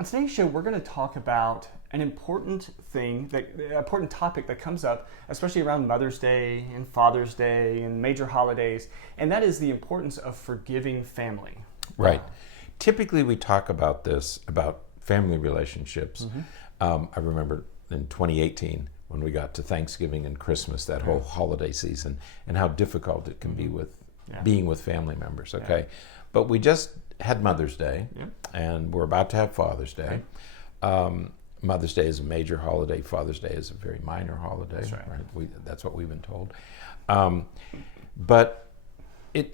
On today's show, we're going to talk about an important topic that comes up, especially around Mother's Day and Father's Day and major holidays, and that is the importance of forgiving family. Right. Typically, we talk about this, about family relationships. I remember in 2018, when we got to Thanksgiving and Christmas, that whole holiday season, and how difficult it can be with being with family members, okay? But we just had Mother's Day, and we're about to have Father's Day. Mother's Day is a major holiday. Father's Day is a very minor holiday. That's right. That's what we've been told. But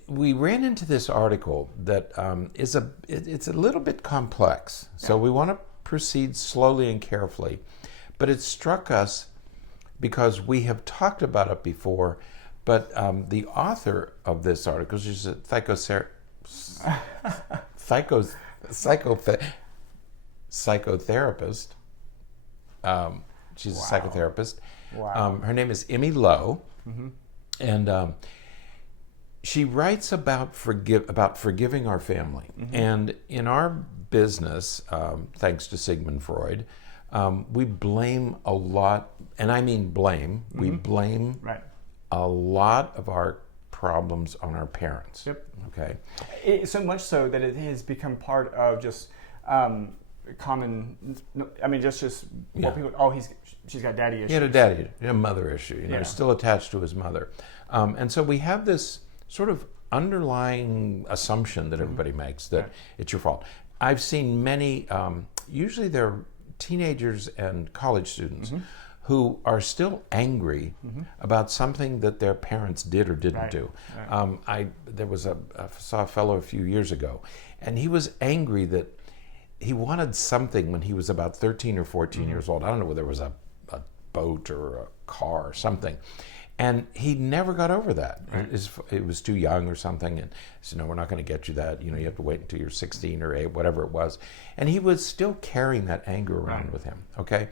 we ran into this article that it's a little bit complex. So we want to proceed slowly and carefully. But it struck us because we have talked about it before, but the author of this article, she's a psychotherapist. She's a psychotherapist. Wow. Her name is Emmy Lowe, and she writes about forgiving our family. And in our business, thanks to Sigmund Freud, we blame a lot, and I mean blame. We blame a lot of our problems on our parents. Okay. So much so that it has become part of just common. I mean, just what people. Oh, she's got daddy issues. He had a mother issue. He's still attached to his mother, and so we have this sort of underlying assumption that everybody makes that it's your fault. I've seen many. Usually, they're teenagers and college students who are still angry about something that their parents did or didn't do. I saw a fellow a few years ago, and he was angry that he wanted something when he was about 13 or 14 years old. I don't know whether it was a boat or a car or something. And he never got over that. It was too young or something. And he said, no, we're not going to get you that. You have to wait until you're 16 or 8, whatever it was. And he was still carrying that anger around with him, okay?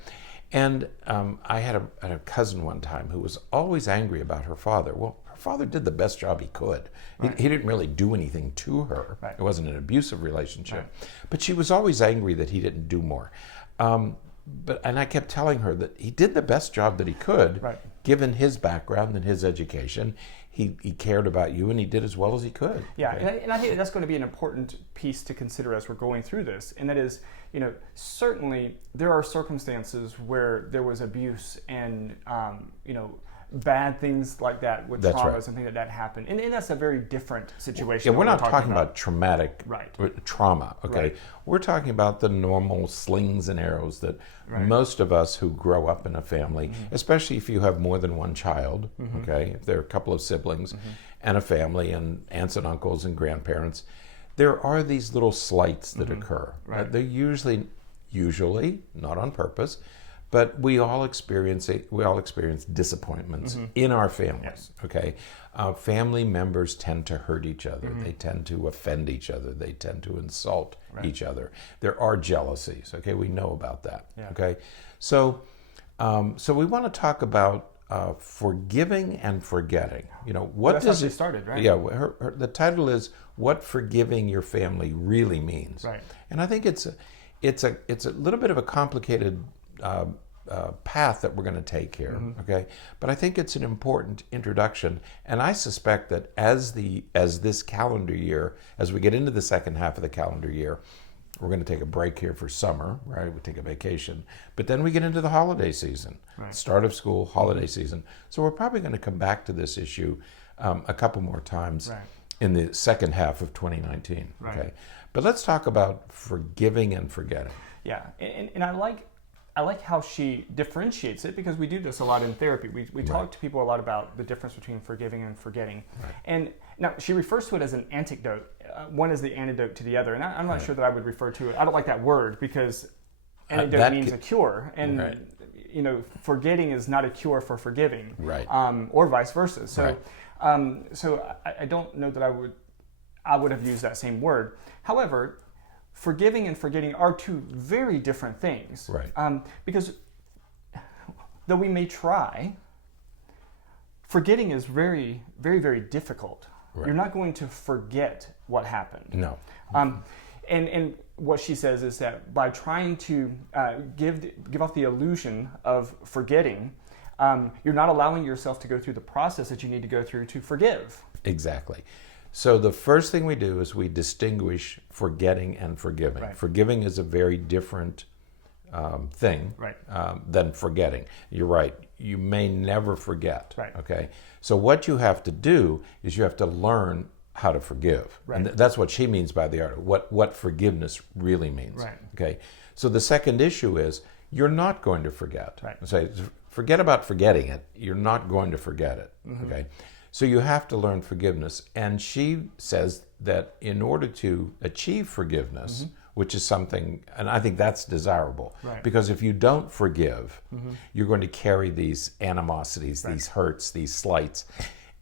And I had a cousin one time who was always angry about her father. Well, her father did the best job he could. He didn't really do anything to her. It wasn't an abusive relationship. But she was always angry that he didn't do more. And I kept telling her that he did the best job that he could, given his background and his education. He cared about you, and he did as well as he could. Yeah, and I think that's going to be an important piece to consider as we're going through this, and that is, certainly there are circumstances where there was abuse and, bad things like that with traumas and things like that happen. And that's a very different situation. Yeah, we're not talking about traumatic trauma, okay? We're talking about the normal slings and arrows that most of us who grow up in a family, especially if you have more than one child, okay? If there are a couple of siblings and a family and aunts and uncles and grandparents, there are these little slights that occur. They're usually, not on purpose, but we all experience disappointments in our families, okay? Family members tend to hurt each other. They tend to offend each other. They tend to insult each other. There are jealousies, okay? We know about that, okay? So we want to talk about forgiving and forgetting. What that's does how she started, right? Yeah, the title is "What Forgiving Your Family Really Means." Right. And I think it's a little bit of a complicated path that we're going to take here, okay? But I think it's an important introduction, and I suspect that as this calendar year, as we get into the second half of the calendar year, we're going to take a break here for summer, right? We take a vacation, but then we get into the holiday season, start of school, holiday season. So we're probably going to come back to this issue a couple more times in the second half of 2019, okay? But let's talk about forgiving and forgetting. Yeah, and I like how she differentiates it, because we do this a lot in therapy. We talk to people a lot about the difference between forgiving and forgetting. And now she refers to it as an antidote. One is the antidote to the other. And I'm not sure that I would refer to it. I don't like that word, because antidote means a cure. And, forgetting is not a cure for forgiving. Or vice versa. So, I don't know that I would have used that same word. However, forgiving and forgetting are two very different things. Because though we may try, forgetting is very, very, very difficult. You're not going to forget what happened. No. And what she says is that by trying to give off the illusion of forgetting, you're not allowing yourself to go through the process that you need to go through to forgive. Exactly. So the first thing we do is we distinguish forgetting and forgiving. Right. Forgiving is a very different thing Right. Than forgetting. You're right. You may never forget. Right. Okay. So what you have to do is you have to learn how to forgive. Right. And that's what she means by the art, what forgiveness really means. Right. Okay. So the second issue is you're not going to forget. Right. So forget about forgetting it. You're not going to forget it. Mm-hmm. Okay. So you have to learn forgiveness. And she says that in order to achieve forgiveness, mm-hmm. which is something, and I think that's desirable, Right. because if you don't forgive, mm-hmm. you're going to carry these animosities, Right. these hurts, these slights,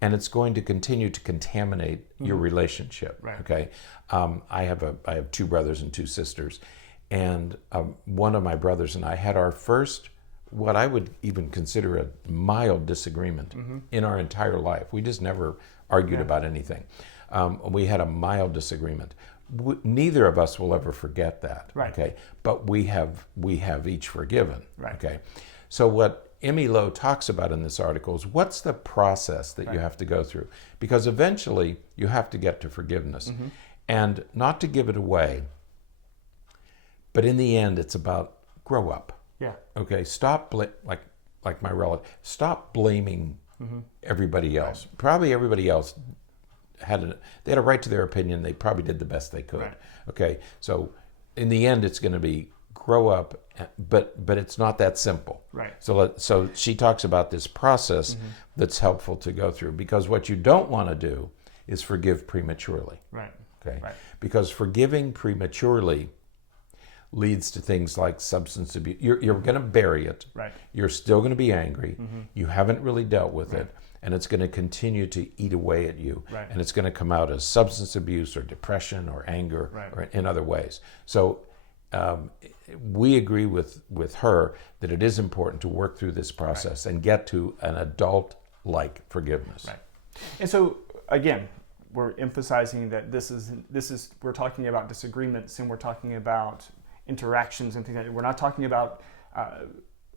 and it's going to continue to contaminate mm-hmm. your relationship. Right. Okay, I have 2 brothers and 2 sisters, and one of my brothers and I had our first, what I would even consider a mild disagreement mm-hmm. in our entire life. We just never argued Yeah. about anything. We had a mild disagreement. Neither of us will ever forget that. Right. Okay, but we have each forgiven. Right. Okay, so what Emmy Lowe talks about in this article is what's the process that Right. you have to go through, because eventually you have to get to forgiveness, mm-hmm. and not to give it away. But in the end, it's about grow up. Yeah. Okay, stop like my relative. Stop blaming mm-hmm. everybody else. Probably everybody else they had a right to their opinion. They probably did the best they could. Right. Okay, so in the end, it's going to be grow up, but it's not that simple. Right. So she talks about this process mm-hmm. that's helpful to go through, because what you don't want to do is forgive prematurely. Right. Okay, Right. because forgiving prematurely leads to things like substance abuse. You're going to bury it. Right. You're still going to be angry. Mm-hmm. You haven't really dealt with Right. it, and it's going to continue to eat away at you. Right. And it's going to come out as substance abuse or depression or anger Right. or in other ways. So we agree with her that it is important to work through this process and get to an adult-like forgiveness. Right. And so again, we're emphasizing that this is we're talking about disagreements, and we're talking about interactions and things like that. We're not talking about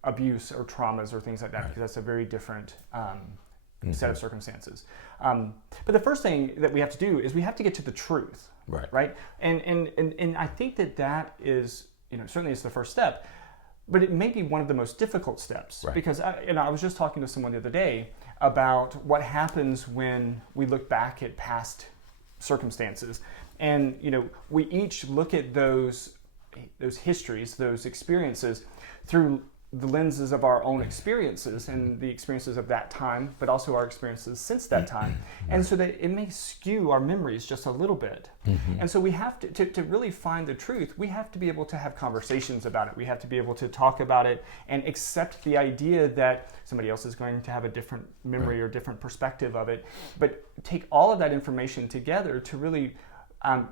abuse or traumas or things like that, Right. because that's a very different Mm-hmm. set of circumstances. But the first thing that we have to do is we have to get to the truth. Right. Right. And I think that is, certainly it's the first step, but it may be one of the most difficult steps. Right. Because I was just talking to someone the other day about what happens when we look back at past circumstances, and we each look at those histories, those experiences, through the lenses of our own experiences and the experiences of that time, but also our experiences since that time. And so that it may skew our memories just a little bit. Mm-hmm. And so we have to really find the truth, we have to be able to have conversations about it. We have to be able to talk about it and accept the idea that somebody else is going to have a different memory or different perspective of it. But take all of that information together to really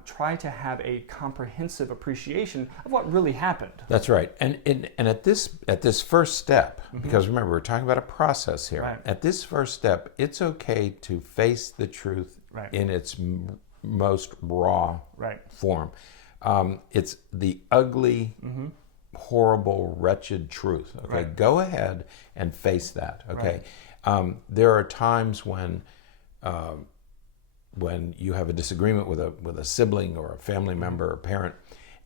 try to have a comprehensive appreciation of what really happened. That's right. And at this first step, mm-hmm. because remember, we're talking about a process here. Right. At this first step, it's okay to face the truth Right. in its most raw Right. form. It's the ugly, mm-hmm. horrible, wretched truth. Okay, Right. Go ahead and face that. Okay, there are times when you have a disagreement with a sibling or a family member or parent,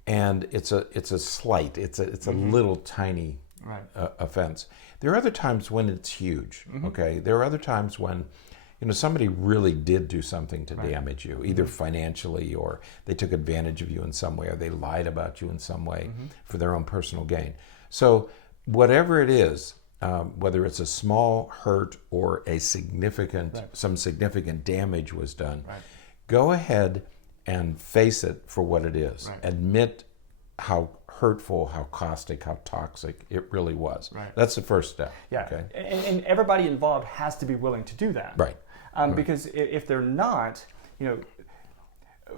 and it's a slight, it's a mm-hmm. little tiny Right. offense. There are other times when it's huge. Mm-hmm. Okay, there are other times when somebody really did do something to Right. damage you, either Mm-hmm. financially, or they took advantage of you in some way, or they lied about you in some way Mm-hmm. for their own personal gain. So whatever it is, whether it's a small hurt or a some significant damage was done, Right. go ahead and face it for what it is. Right. Admit how hurtful, how caustic, how toxic it really was. Right. That's the first step. Yeah. Okay? And everybody involved has to be willing to do that. Right. Because if they're not,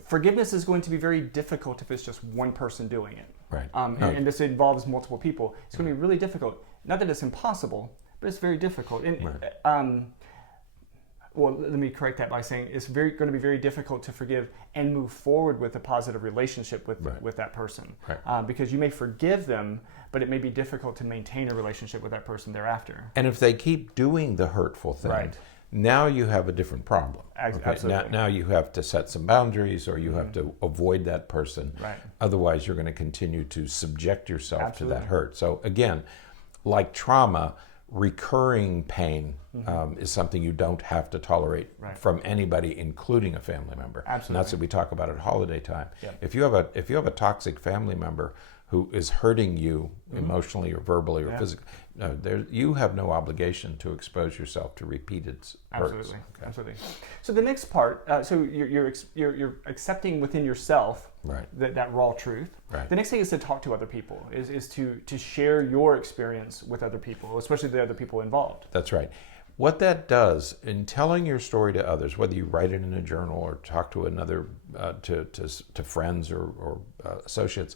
forgiveness is going to be very difficult if it's just one person doing it. Right. And this involves multiple people. It's going to be really difficult. Not that it's impossible, but it's very difficult. And well, let me correct that by saying it's going to be very difficult to forgive and move forward with a positive relationship with that person. Right. Because you may forgive them, but it may be difficult to maintain a relationship with that person thereafter. And if they keep doing the hurtful thing, right. now you have a different problem. Okay? Absolutely. Now you have to set some boundaries, or you have to avoid that person. Right. Otherwise, you're going to continue to subject yourself Absolutely. to that hurt. So again, like trauma, recurring pain is something you don't have to tolerate right. from anybody, including a family member. Absolutely. And that's what we talk about at holiday time. Yep. If you have a toxic family member who is hurting you emotionally or verbally or physically, you have no obligation to expose yourself to repeated hurts. Absolutely. Okay. Absolutely. So the next part, so you're accepting within yourself Right. that raw truth. Right. The next thing is to talk to other people, is to share your experience with other people, especially the other people involved. That's right. What that does in telling your story to others, whether you write it in a journal or talk to another, to friends or associates,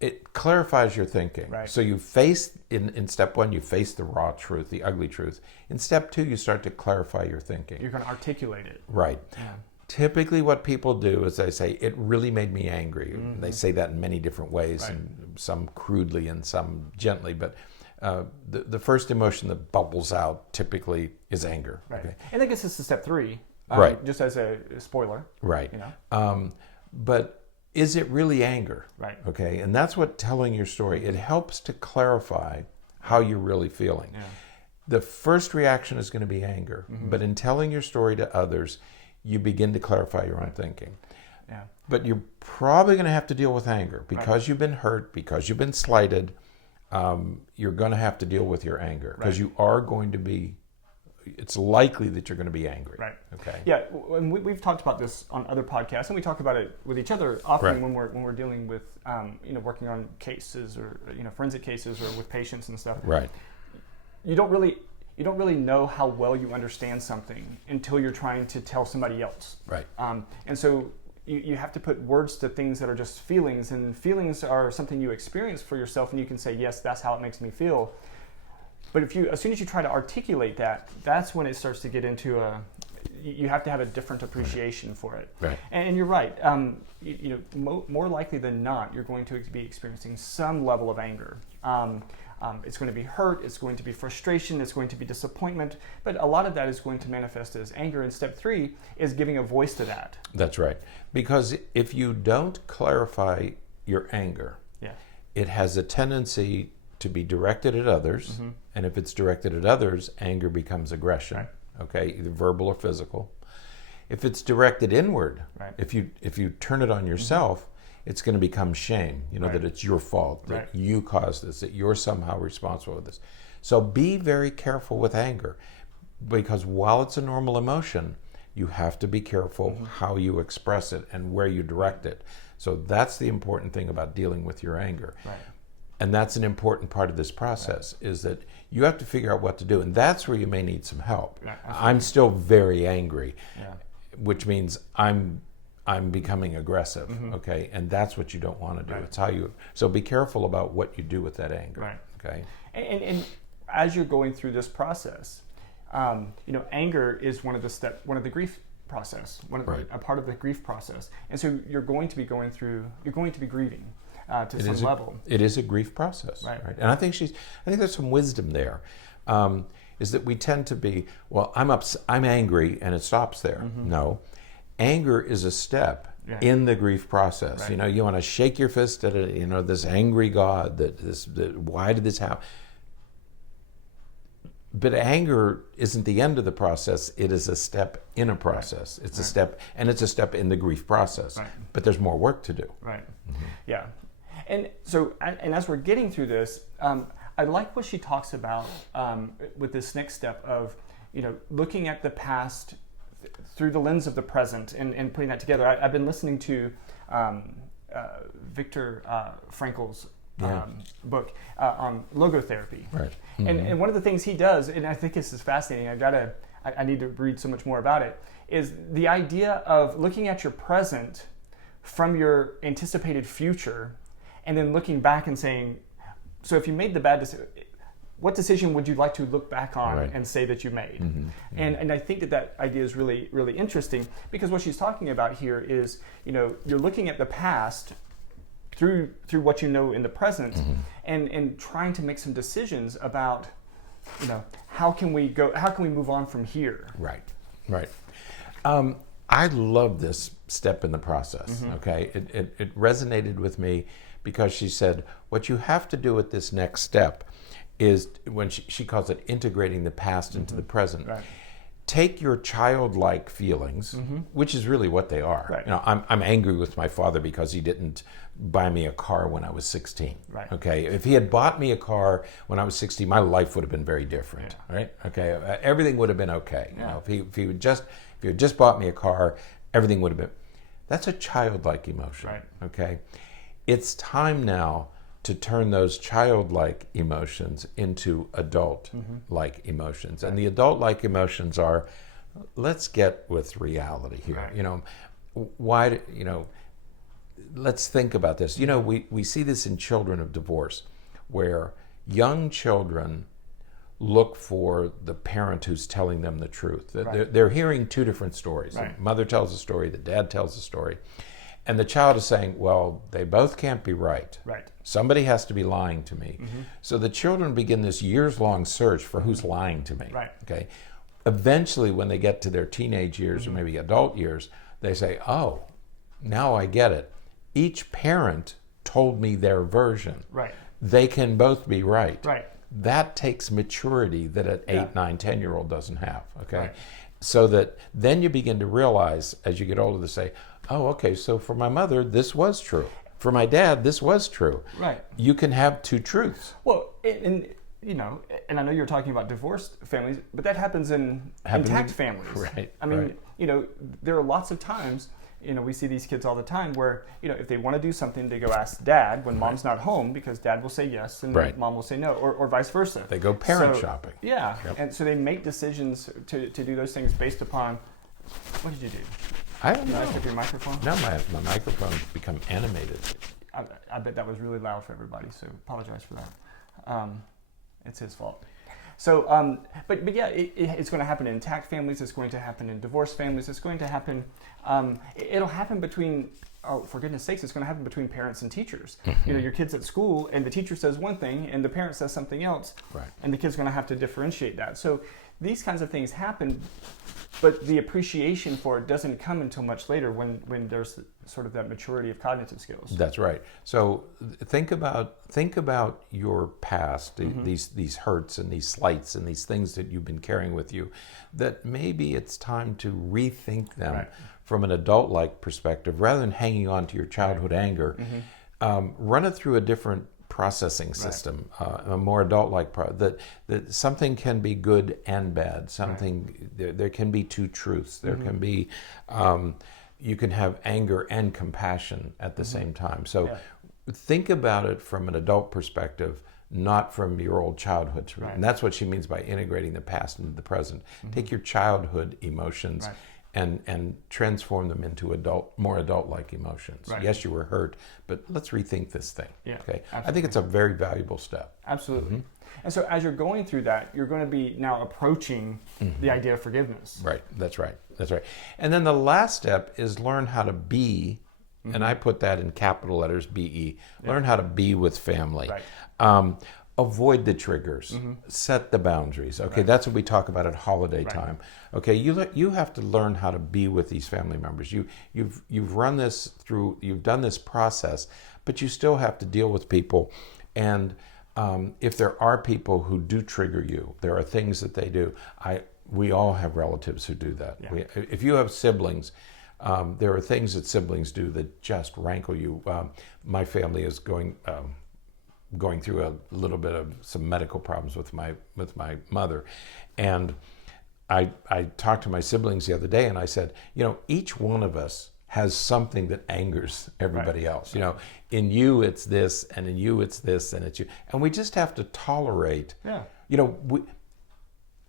it clarifies your thinking. Right. So you face, in step one, you face the raw truth, the ugly truth. In step two, you start to clarify your thinking. You're going to articulate it. Right. Yeah. Typically what people do is they say, it really made me angry. They say that in many different ways, Right. and some crudely and some gently, but the first emotion that bubbles out typically is anger. Right. Okay? And that gets us to step 3. Right. Just as a spoiler. Right. You know? But is it really anger? Right. Okay, and that's what telling your story, it helps to clarify how you're really feeling. Yeah. The first reaction is going to be anger, but in telling your story to others, you begin to clarify your own thinking. Yeah. But you're probably going to have to deal with anger because you've been hurt, because you've been slighted. You're going to have to deal with your anger because you are going to be. It's likely that you're going to be angry. Right. Okay. Yeah, and we've talked about this on other podcasts, and we talk about it with each other often Right. when we're dealing with working on cases or forensic cases or with patients and stuff. Right. You don't really know how well you understand something until you're trying to tell somebody else. Right. And so you have to put words to things that are just feelings, and feelings are something you experience for yourself, and you can say, yes, that's how it makes me feel. But as soon as you try to articulate that, that's when it starts to get into you have to have a different appreciation for it. Right. And you're right. More likely than not, you're going to be experiencing some level of anger. It's going to be hurt, it's going to be frustration, it's going to be disappointment, but a lot of that is going to manifest as anger. And step 3 is giving a voice to that. That's right. Because if you don't clarify your anger, it has a tendency to be directed at others. And if it's directed at others, anger becomes aggression. Right. Okay, either verbal or physical. If it's directed inward, right. if you turn it on yourself, it's going to become shame, right. that it's your fault, that right. you caused this, that you're somehow responsible for this. So be very careful with anger, because while it's a normal emotion, you have to be careful how you express it and where you direct it. So that's the important thing about dealing with your anger. Right. And that's an important part of this process, is that you have to figure out what to do. And that's where you may need some help. Yeah, I'm still very angry, yeah. which means I'm becoming aggressive, okay? And that's what you don't want to do. Right. It's how so be careful about what you do with that anger, right. okay? And as you're going through this process, anger is one of the grief process, right. a part of the grief process. And so you're going to be grieving. To some level. It is a grief process, right? And I think there's some wisdom there. Is that we tend to be, well, I'm angry, and it stops there. No, anger is a step in the grief process. Right. You want to shake your fist at this angry God. Why did this happen? But anger isn't the end of the process. It is a step in a process. Right. It's a step, and it's a step in the grief process. Right. But there's more work to do. Right. Yeah. And so, and as we're getting through this, I like what she talks about with this next step of, looking at the past through the lens of the present and putting that together. I've been listening to Viktor Frankl's book on logotherapy. Right. And one of the things he does, and I think this is fascinating, I need to read so much more about it, is the idea of looking at your present from your anticipated future, and then looking back and saying, so if you made the bad decision, what decision would you like to look back on Right. and say that you made? Mm-hmm. And I think that idea is really, really interesting, because what she's talking about here is, you're looking at the past through what you know in the present, Mm-hmm. and trying to make some decisions about, how can we move on from here? Right, right. I love this step in the process, okay? It resonated with me because she said, what you have to do at this next step is, when she calls it integrating the past into the present, Right. take your childlike feelings, which is really what they are. Right. I'm angry with my father because he didn't buy me a car when I was 16. Right. Okay, if he had bought me a car when I was 16, my life would have been very different. Yeah. Right. Okay, everything would have been okay. Yeah. If he had just bought me a car, everything would have been. That's a childlike emotion. Right. Okay, it's time now to turn those childlike emotions into adult-like emotions. And the adult-like emotions are, let's get with reality here. Right. Let's think about this. We see this in children of divorce, where young children look for the parent who's telling them the truth. Right. They're hearing two different stories. Right. The mother tells a story, the dad tells a story. And the child is saying, well, they both can't be right. Right. Somebody has to be lying to me. So the children begin this years-long search for who's lying to me. Right. Okay. Eventually, when they get to their teenage years or maybe adult years, they say, oh, now I get it. Each parent told me their version. Right. They can both be right. Right. That takes maturity that an 8, Yeah. 9, 10-year-old doesn't have. Okay. Right. So that then you begin to realize, as you get older, to say, oh, okay, so for my mother, this was true. For my dad, this was true. Right. You can have two truths. Well, and I know you're talking about divorced families, but that happens in intact families. Right, I mean, there are lots of times, we see these kids all the time where, if they want to do something, they go ask dad when mom's not home, because dad will say yes and Right. mom will say no, or vice versa. They go parent shopping. Yeah. Yep. And so they make decisions to do those things based upon, what did you do? I don't Did you know. mess up your microphone? Now my microphone's become animated. I bet that was really loud for everybody, so apologize for that. It's his fault. So, but yeah, it's going to happen in intact families. It's going to happen in divorced families. It's going to happen. It'll happen between. Oh, for goodness sakes, it's going to happen between parents and teachers. Your kid's at school, and the teacher says one thing, and the parent says something else, Right. and the kid's going to have to differentiate that. So, these kinds of things happen, but the appreciation for it doesn't come until much later, when there's sort of that maturity of cognitive skills. That's right. So think about your past, these hurts and these slights and these things that you've been carrying with you, that maybe it's time to rethink them Right. from an adult-like perspective, rather than hanging on to your childhood anger. Run it through a different processing system, a more adult-like that something can be good and bad. Something there can be two truths. There can be you can have anger and compassion at the same time. So think about it from an adult perspective, not from your old childhood. Right. And that's what she means by integrating the past into the present. Take your childhood emotions and transform them into more adult-like emotions. Right. Yes, you were hurt, but let's rethink this thing. Yeah, Okay. I absolutely. think it's a very valuable step. Absolutely. And so as you're going through that, you're going to be now approaching the idea of forgiveness. Right. That's right. That's right. And then the last step is learn how to be, and I put that in capital letters, B-E. Learn how to be with family. Right. Avoid the triggers. Set the boundaries. Okay, that's what we talk about at holiday time. Okay, you have to learn how to be with these family members. You've run this through. You've done this process, but you still have to deal with people. And if there are people who do trigger you, there are things that they do. We all have relatives who do that. Yeah. If you have siblings, there are things that siblings do that just rankle you. My family is going through a little bit of some medical problems with my mother, and I talked to my siblings the other day, and I said, each one of us has something that angers everybody else. In you it's this, and in you it's this, and it's you, and we just have to tolerate. Yeah.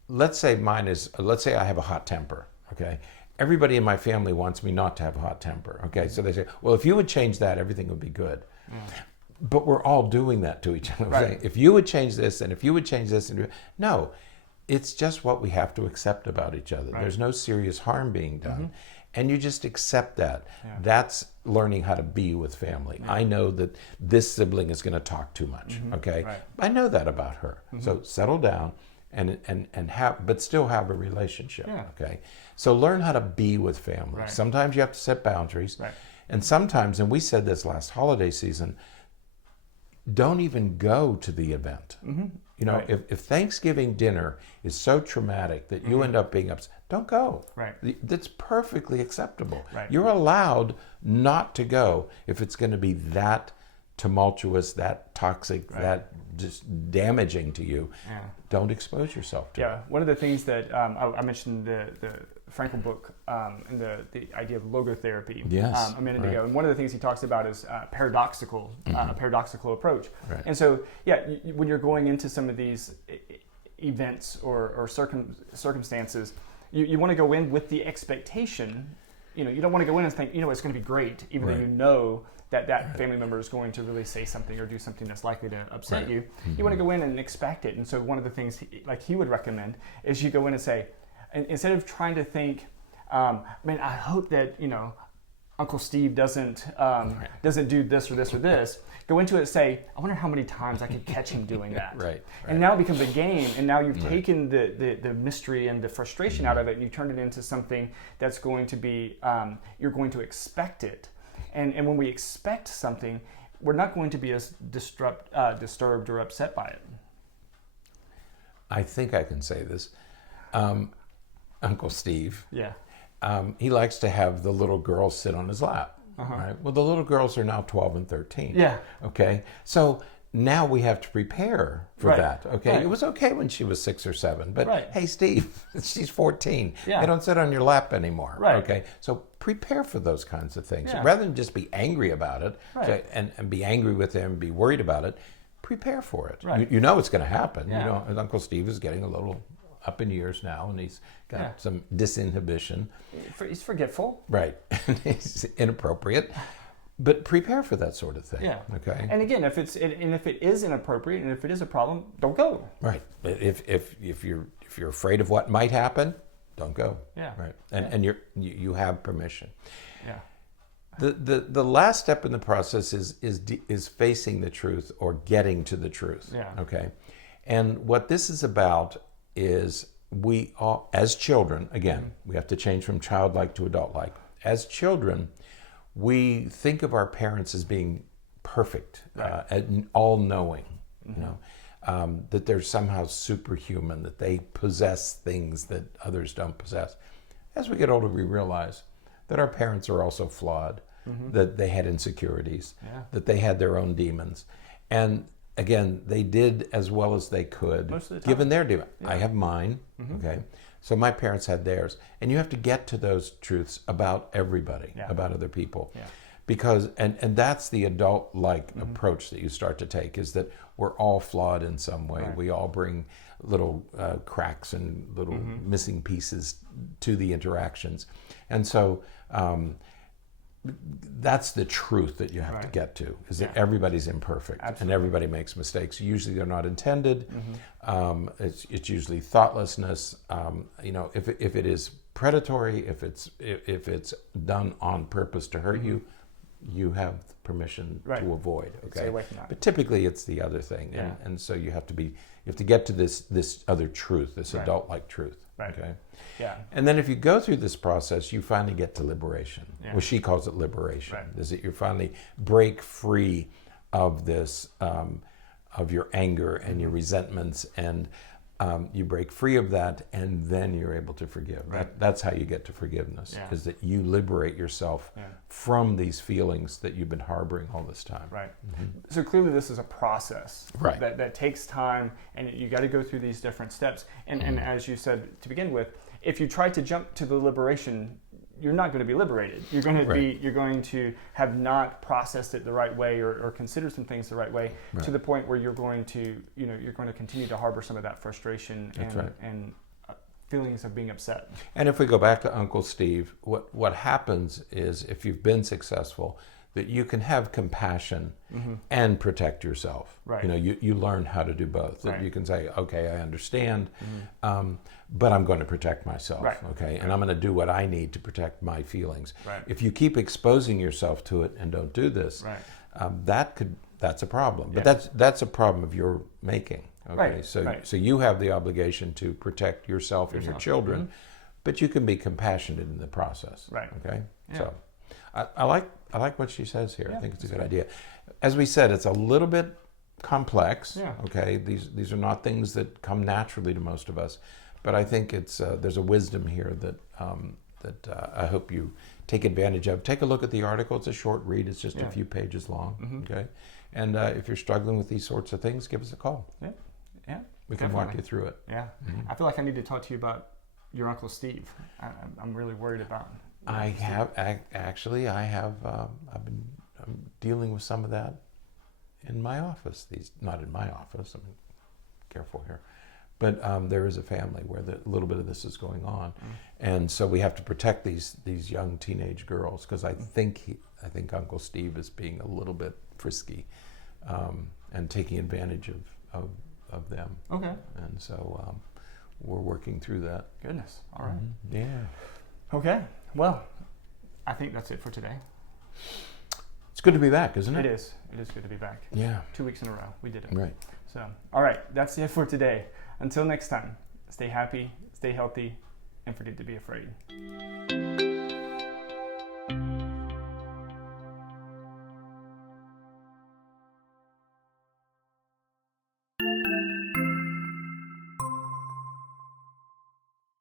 Let's say I have a hot temper. Okay. Everybody in my family wants me not to have a hot temper. Okay. So they say, well, if you would change that, everything would be good. but we're all doing that to each other. We're Right. saying, if you would change this, and if you would change this, no, it's just what we have to accept about each other. Right. There's no serious harm being done. And you just accept that. Yeah. That's learning how to be with family. Yeah. I know that this sibling is going to talk too much. Okay, Right. I know that about her. So settle down and have, but still have a relationship. Yeah. Okay, so learn how to be with family. Right. Sometimes you have to set boundaries, Right. and sometimes, and we said this last holiday season, don't even go to the event. You know, Right. if Thanksgiving dinner is so traumatic that you end up being upset, don't go. Right. That's perfectly acceptable. Right. You're allowed not to go if it's going to be that tumultuous, that toxic, Right. that just damaging to you. Yeah. Don't expose yourself to it. Yeah, one of the things that I mentioned the Frankl book and the idea of logotherapy Yes, a minute right. ago. And one of the things he talks about is paradoxical approach. Right. And so, yeah, when you're going into some of these events or circumstances, you want to go in with the expectation. You know, you don't want to go in and think, it's going to be great, even though Right. you know that family member is going to really say something or do something that's likely to upset Right. you. You want to go in and expect it. And so one of the things he would recommend is you go in and say, instead of trying to think, man, I hope that, Uncle Steve doesn't do this or this or this, go into it and say, I wonder how many times I could catch him doing that. Right. And now it becomes a game, and now you've taken the mystery and the frustration out of it, and you turned it into something that's going to be, you're going to expect it. And when we expect something, we're not going to be as disturbed or upset by it. I think I can say this. Uncle Steve, Yeah. he likes to have the little girls sit on his lap. Right? Well, the little girls are now 12 and 13. Yeah. Okay. So now we have to prepare for Right. that. Okay. Right. It was okay when she was 6 or 7, but Right. hey, Steve, she's 14. Yeah. They don't sit on your lap anymore. Right. Okay. So prepare for those kinds of things. Yeah. Rather than just be angry about it Right. and be angry with him, be worried about it, prepare for it. Right. You know it's going to happen. Yeah. You know, Uncle Steve is getting a little up in years now, and he's got Yeah. some disinhibition. He's forgetful. Right. It's inappropriate. But prepare for that sort of thing. Yeah. Okay. And again, if it is inappropriate and if it is a problem, don't go. Right. If you're afraid of what might happen, don't go. Yeah. Right. And you have permission. Yeah. The last step in the process is facing the truth or getting to the truth. Yeah. Okay. And what this is about is we all, as children, again, we have to change from childlike to adult-like. As children, we think of our parents as being perfect, Right. and all-knowing, that they're somehow superhuman, that they possess things that others don't possess. As we get older, we realize that our parents are also flawed, that they had insecurities, Yeah. that they had their own demons. And again, they did as well as they could, Most of the time. given their demon. I have mine, okay? So my parents had theirs. And you have to get to those truths about everybody, Yeah. about other people. Yeah. Because, and that's the adult-like approach that you start to take, is that we're all flawed in some way. Right. We all bring little cracks and little missing pieces to the interactions. And so that's the truth that you have to Right. get to, is that Yeah. everybody's imperfect. Absolutely. And everybody makes mistakes. Usually they're not intended. It's usually thoughtlessness. If it is predatory, if it's done on purpose to hurt you, you have permission Right. to avoid. Okay, Stay away from that. but typically it's the other thing, Yeah. and so you have to get to this other truth, this Right. adult-like truth. Right. Okay. Yeah. And then if you go through this process, you finally get to liberation. Yeah. Well, she calls it liberation. Right. Is that you finally break free of this, of your anger and your resentments, and you break free of that, and then you're able to forgive. Right. That's how you get to forgiveness, Yeah. is that you liberate yourself Yeah. from these feelings that you've been harboring all this time. Right. So clearly this is a process Right. that takes time, and you got to go through these different steps. And as you said to begin with, if you try to jump to the liberation, you're not going to be liberated. You're going to have not processed it the right way or considered some things the right way, to the point where you're going to continue to harbor some of that frustration That's and, right. and feelings of being upset. And if we go back to Uncle Steve, what happens is, if you've been successful, that you can have compassion and protect yourself. Right. You know, you learn how to do both. That Right. you can say, okay, I understand, but I'm going to protect myself. Right. Okay, and I'm going to do what I need to protect my feelings. Right. If you keep exposing yourself to it and don't do this, that's a problem. But that's a problem of your making. Okay, so you have the obligation to protect yourself and your children, but you can be compassionate in the process. Right. Okay. Yeah. So, I like what she says here. I think it's a good idea. As we said, it's a little bit complex. Yeah. Okay. These are not things that come naturally to most of us, but I think it's there's a wisdom here that I hope you take advantage of. Take a look at the article. It's a short read. It's just a few pages long. Okay. And if you're struggling with these sorts of things, give us a call. Yeah. Yeah. We can walk you through it. Yeah. I feel like I need to talk to you about your Uncle Steve. I'm really worried about. I've been dealing with some of that in my office. Not in my office. I'm careful here, but there is a family where a little bit of this is going on, and so we have to protect these young teenage girls because I think Uncle Steve is being a little bit frisky and taking advantage of them. Okay. And so we're working through that. Goodness. All right. Yeah. Okay. Well, I think that's it for today. It's good to be back, isn't it? It is. It is good to be back. Yeah. 2 weeks in a row. We did it. Right. So, all right. That's it for today. Until next time, stay happy, stay healthy, and forget to be afraid.